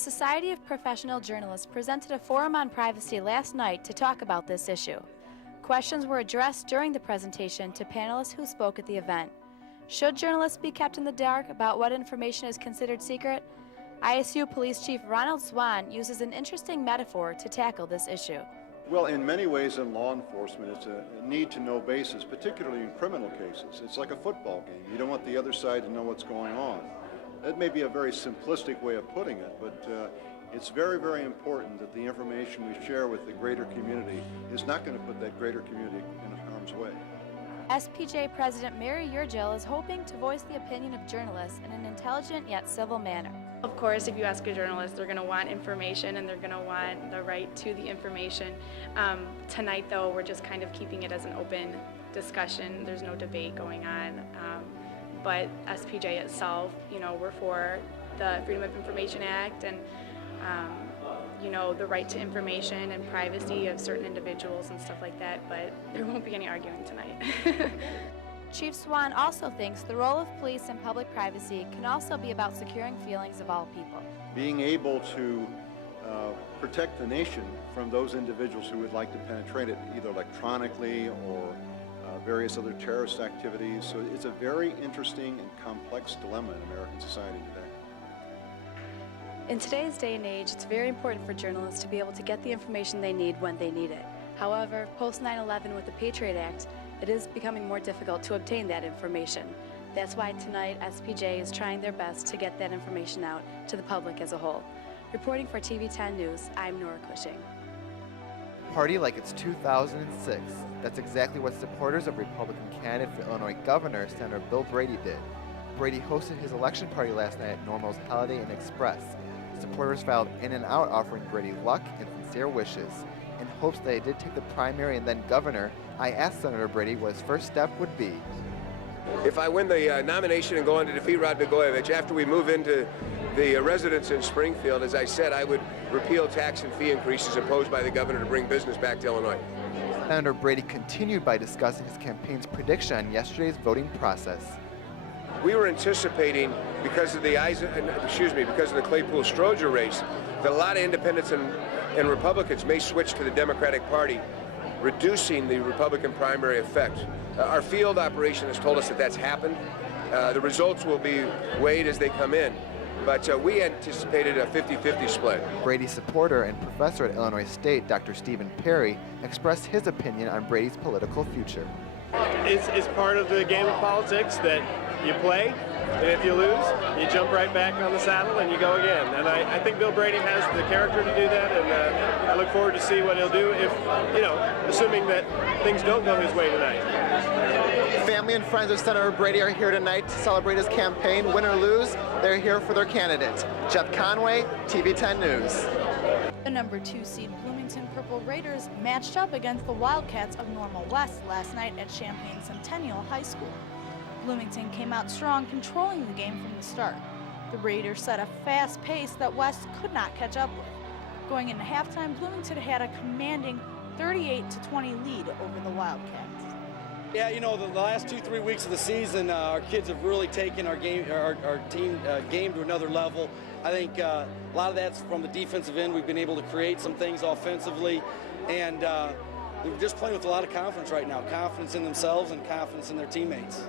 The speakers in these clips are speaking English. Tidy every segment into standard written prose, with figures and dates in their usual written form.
Society of Professional Journalists presented a forum on privacy last night to talk about this issue. Questions were addressed during the presentation to panelists who spoke at the event. Should journalists be kept in the dark about what information is considered secret? ISU Police Chief Ronald Swan uses an interesting metaphor to tackle this issue. Well, in many ways in law enforcement, it's a need-to-know basis, particularly in criminal cases. It's like a football game. You don't want the other side to know what's going on. That may be a very simplistic way of putting it, but it's very, very important that the information we share with the greater community is not going to put that greater community in harm's way. SPJ President Mary Urgel is hoping to voice the opinion of journalists in an intelligent yet civil manner. Of course, if you ask a journalist, they're going to want information and they're going to want the right to the information. Tonight, though, we're just kind of keeping it as an open discussion. There's no debate going on. But SPJ itself, we're for the Freedom of Information Act and, the right to information and privacy of certain individuals and stuff like that, but there won't be any arguing tonight. Chief Swan also thinks the role of police and public privacy can also be about securing feelings of all people. Being able to protect the nation from those individuals who would like to penetrate it, either electronically or various other terrorist activities. So it's a very interesting and complex dilemma in American society today. In today's day and age, it's very important for journalists to be able to get the information they need when they need it. However, post 9/11 with the Patriot Act, it is becoming more difficult to obtain that information. That's why tonight SPJ is trying their best to get that information out to the public as a whole. Reporting for TV-10 News, I'm Nora Cushing. Party like it's 2006. That's exactly what supporters of Republican candidate for Illinois Governor, Senator Bill Brady did. Brady hosted his election party last night at Normal's Holiday Inn Express. Supporters filed in and out offering Brady luck and sincere wishes. In hopes that he did take the primary and then governor, I asked Senator Brady what his first step would be. If I win the nomination and go on to defeat Rod Blagojevich, after we move into the residence in Springfield, as I said, I would repeal tax and fee increases imposed by the governor to bring business back to Illinois. Senator Brady continued by discussing his campaign's prediction on yesterday's voting process. We were anticipating, because of the Claypool-Stroger race, that a lot of independents and Republicans may switch to the Democratic Party, reducing the Republican primary effect. Our field operation has told us that that's happened. The results will be weighed as they come in, but we anticipated a 50-50 split. Brady's supporter and professor at Illinois State, Dr. Stephen Perry, expressed his opinion on Brady's political future. It's part of the game of politics that you play, and if you lose, you jump right back on the saddle and you go again. And I think Bill Brady has the character to do that, and I look forward to see what he'll do if, assuming that things don't go his way tonight. Family and friends of Senator Brady are here tonight to celebrate his campaign. Win or lose, they're here for their candidate. Jeff Conway, TV-10 News. The number 2 seed Bloomington Purple Raiders matched up against the Wildcats of Normal West last night at Champaign Centennial High School. Bloomington came out strong, controlling the game from the start. The Raiders set a fast pace that West could not catch up with. Going into halftime, Bloomington had a commanding 38-20 lead over the Wildcats. Yeah, the last 2-3 weeks of the season, our kids have really taken our team game to another level. I think a lot of that's from the defensive end. We've been able to create some things offensively, and they're just playing with a lot of confidence right now. Confidence in themselves and confidence in their teammates.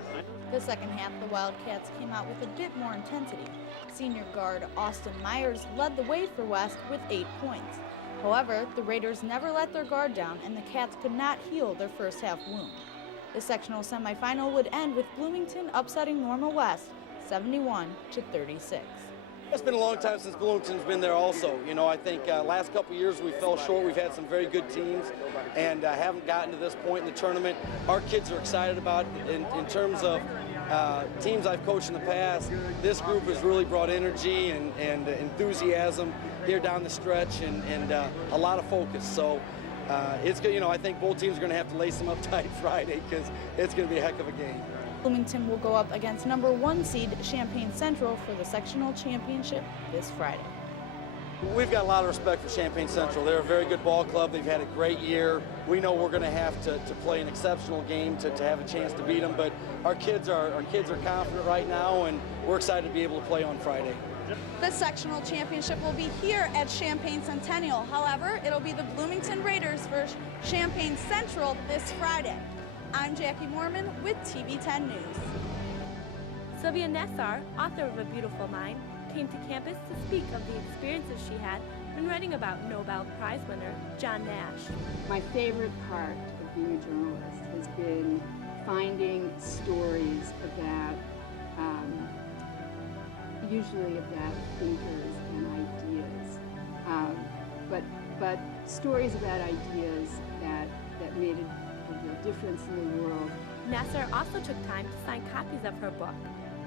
The second half, the Wildcats came out with a bit more intensity. Senior guard Austin Myers led the way for West with 8 points. However, the Raiders never let their guard down, and the Cats could not heal their first half wound. The sectional semifinal would end with Bloomington upsetting Normal West 71-36. It's been a long time since Bloomington's been there also. I think last couple of years we fell short. We've had some very good teams and haven't gotten to this point in the tournament. Our kids are excited about it. In terms of teams I've coached in the past, this group has really brought energy and enthusiasm here down the stretch and a lot of focus. So it's good. I think both teams are going to have to lace them up tight Friday because it's going to be a heck of a game. Bloomington will go up against number 1 seed Champaign Central for the sectional championship this Friday. We've got a lot of respect for Champaign Central. They're a very good ball club. They've had a great year. We know we're going to have to play an exceptional game to have a chance to beat them, but our kids are confident right now, and we're excited to be able to play on Friday. The sectional championship will be here at Champaign Centennial. However, it'll be the Bloomington Raiders versus Champaign Central this Friday. I'm Jackie Mormon with TV-10 News. Sylvia Nassar, author of A Beautiful Mind, came to campus to speak of the experiences she had when writing about Nobel Prize winner John Nash. My favorite part of being a journalist has been finding stories about, usually about thinkers and ideas, but stories about ideas that made a real difference in the world. Nassar also took time to sign copies of her book.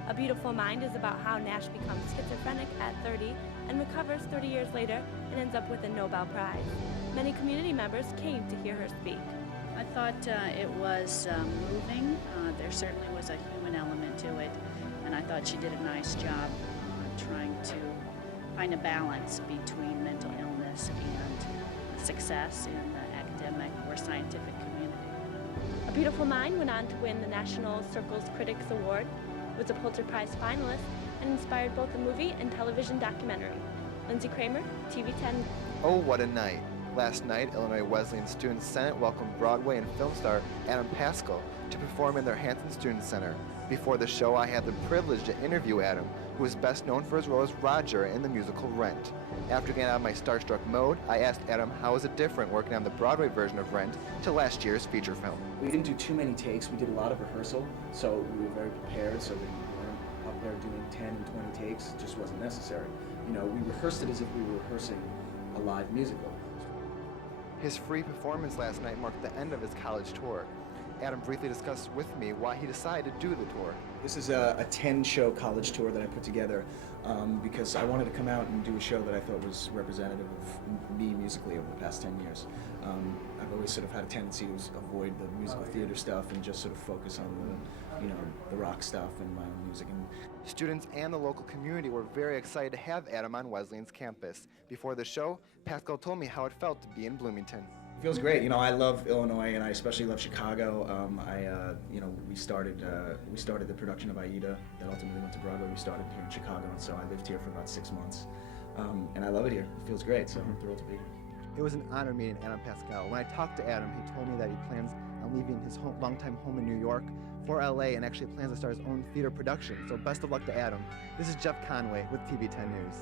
A Beautiful Mind is about how Nash becomes schizophrenic at 30 and recovers 30 years later and ends up with a Nobel Prize. Many community members came to hear her speak. I thought it was moving. There certainly was a human element to it, and I thought she did a nice job trying to find a balance between mental illness and success in the academic or scientific community. A Beautiful Mind went on to win the National Circle's Critics Award, was a Pulitzer Prize finalist, and inspired both a movie and television documentary. Lindsay Kramer, TV-10. Oh, what a night. Last night, Illinois Wesleyan Student Senate welcomed Broadway and film star Adam Pascal to perform in their Hanson Student Center. Before the show, I had the privilege to interview Adam, who is best known for his role as Roger in the musical Rent. After getting out of my starstruck mode, I asked Adam how is it different working on the Broadway version of Rent to last year's feature film. We didn't do too many takes. We did a lot of rehearsal, so we were very prepared, so we weren't up there doing 10 and 20 takes. It just wasn't necessary. You know, we rehearsed it as if we were rehearsing a live musical. His free performance last night marked the end of his college tour. Adam briefly discussed with me why he decided to do the tour. This is a 10-show college tour that I put together because I wanted to come out and do a show that I thought was representative of me musically over the past 10 years. I've always sort of had a tendency to avoid the musical theater stuff and just sort of focus on the rock stuff and my own music. And students and the local community were very excited to have Adam on Wesleyan's campus. Before the show, Pascal told me how it felt to be in Bloomington. It feels great. You know, I love Illinois, and I especially love Chicago. We started the production of Aida that ultimately went to Broadway. We started here in Chicago, and so I lived here for about 6 months, and I love it here. It feels great, so I'm thrilled to be here. It was an honor meeting Adam Pascal. When I talked to Adam, he told me that he plans on leaving his longtime home in New York for LA and actually plans to start his own theater production. So best of luck to Adam. This is Jeff Conway with TV-10 News.